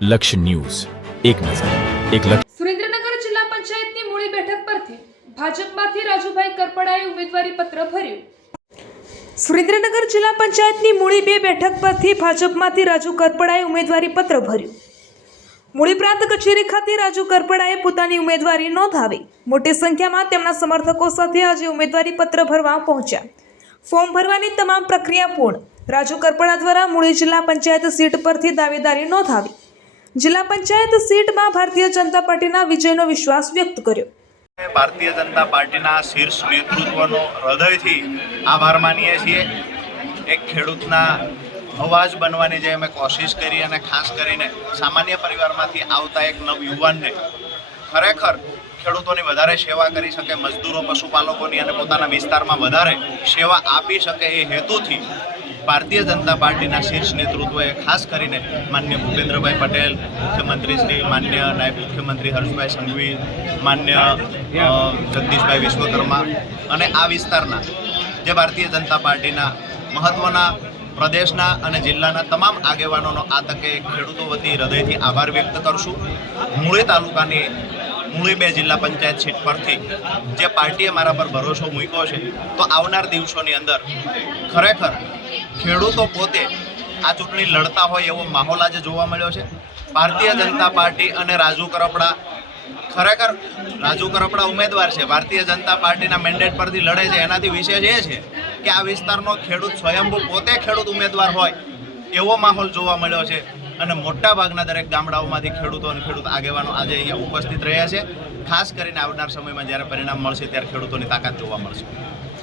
લક્ષ્ય ન્યૂઝ એક નજર એક લક્ષ્ય। સુરેન્દ્રનગર જિલ્લા પંચાયતની મૂળી બેઠક પરથી ભાજપમાંથી રાજુભાઈ કરપડાએ ઉમેદવારી પત્ર ભર્યું। સુરેન્દ્રનગર જિલ્લા પંચાયતની મૂળી 2 બેઠક પરથી ભાજપમાંથી રાજુ કરપડાએ ઉમેદવારી પત્ર ભર્યું। મૂળી પ્રાંત કચેરી ખાતે રાજુ કરપડાએ પોતાની ઉમેદવારી નોંધાવી। મોટી સંખ્યામાં તેમના સમર્થકો સાથે આજે ઉમેદવારી પત્ર ભરવા પહોંચ્યા। ફોર્મ ભરવાની તમામ પ્રક્રિયા પૂર્ણ। રાજુ કરપડા દ્વારા મૂળી જિલ્લા પંચાયત સીટ પરથી દાવેદારી નોંધાવી। જિલ્લા પંચાયત સીટમાં ભારતીય જનતા પાર્ટીના વિજયનો વિશ્વાસ વ્યક્ત કર્યો। ભારતીય જનતા પાર્ટીના શીર્ષ નેતૃત્વનો હૃદયથી આભાર માનીએ છીએ। એક ખેડૂતના અવાજ બનવાની જે અમે કોશિશ કરી અને ખાસ કરીને સામાન્ય પરિવારમાંથી આવતા એક નવયુવાનને ખરેખર ખેડૂતોની વધારે સેવા કરી શકે, મજદૂરો પશુપાલકોની અને પોતાના વિસ્તારમાં વધારે સેવા આપી શકે એ હેતુથી ભારતીય જનતા પાર્ટીના શીર્ષ નેતૃત્વએ ખાસ કરીને માન્ય ભૂપેન્દ્રભાઈ પટેલ, મુખ્યમંત્રી શ્રી, માન્ય નાયબ મુખ્યમંત્રી હર્ષભાઈ સંઘવી, માન્ય જગદીશભાઈ વિશ્વકર્મા અને આ વિસ્તારના જે ભારતીય જનતા પાર્ટીના મહત્ત્વના પ્રદેશના અને જિલ્લાના તમામ આગેવાનોનો આ તકે ખેડૂતો વતી હૃદયથી આભાર વ્યક્ત કરશું। મૂળી તાલુકાની મૂળી 2 જિલ્લા પંચાયત સીટ પરથી જે પાર્ટીએ મારા પર ભરોસો મૂક્યો છે, તો આવનાર દિવસોની અંદર ખરેખર ખેડૂતો પોતે આ ચૂંટણી લડતા હોય એવો માહોલ આજે જોવા મળ્યો છે। ભારતીય જનતા પાર્ટી અને રાજુ કરપડા, ખરેખર રાજુ કરપડા ઉમેદવાર છે, ભારતીય જનતા પાર્ટીના મેન્ડેટ પરથી લડે છે। એનાથી વિશેષ એ છે કે આ વિસ્તારનો ખેડૂત સ્વયંભૂ પોતે ખેડૂત ઉમેદવાર હોય એવો માહોલ જોવા મળ્યો છે અને મોટાભાગના દરેક ગામડાઓમાંથી ખેડૂતો અને ખેડૂત આગેવાનો આજે અહીંયા ઉપસ્થિત રહ્યા છે। ખાસ કરીને આવનાર સમયમાં જ્યારે પરિણામ મળશે ત્યારે ખેડૂતોની તાકાત જોવા મળશે।